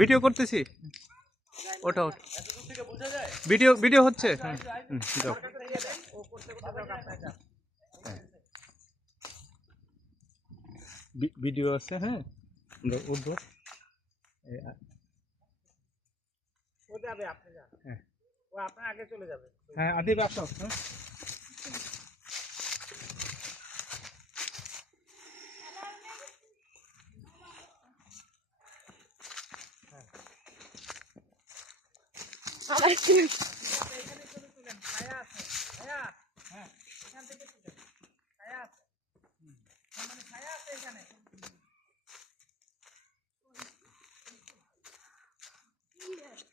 Video করতেছি। ওটা video video হচ্ছে। যাও। ভিডিও আছে, হ্যাঁ উঠবো। ও যাবে, আপনি যান। হ্যাঁ, ও আপনার আগে চলে যাবে। হ্যাঁ আদিব আসো। হ্যাঁ এখানে চলে তুলেন, ছায়া আছে। ছায়া, হ্যাঁ এখান থেকে তুলেন। ছায়া আছে। মানে ছায়া আছে এখানে।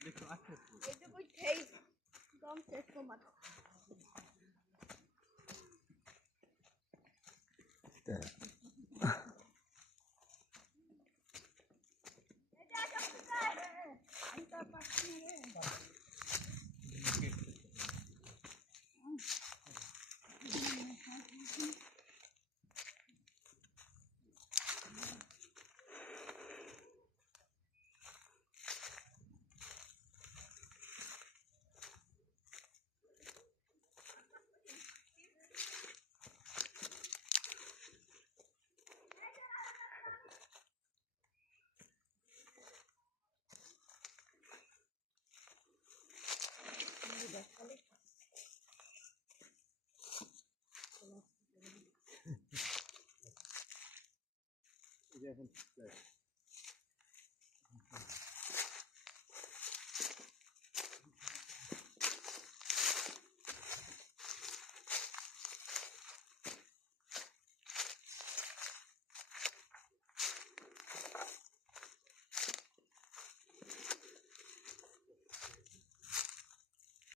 দেখো আচ্ছা। এইটুকুই খেয়ে দম শেষ তোমার। এখন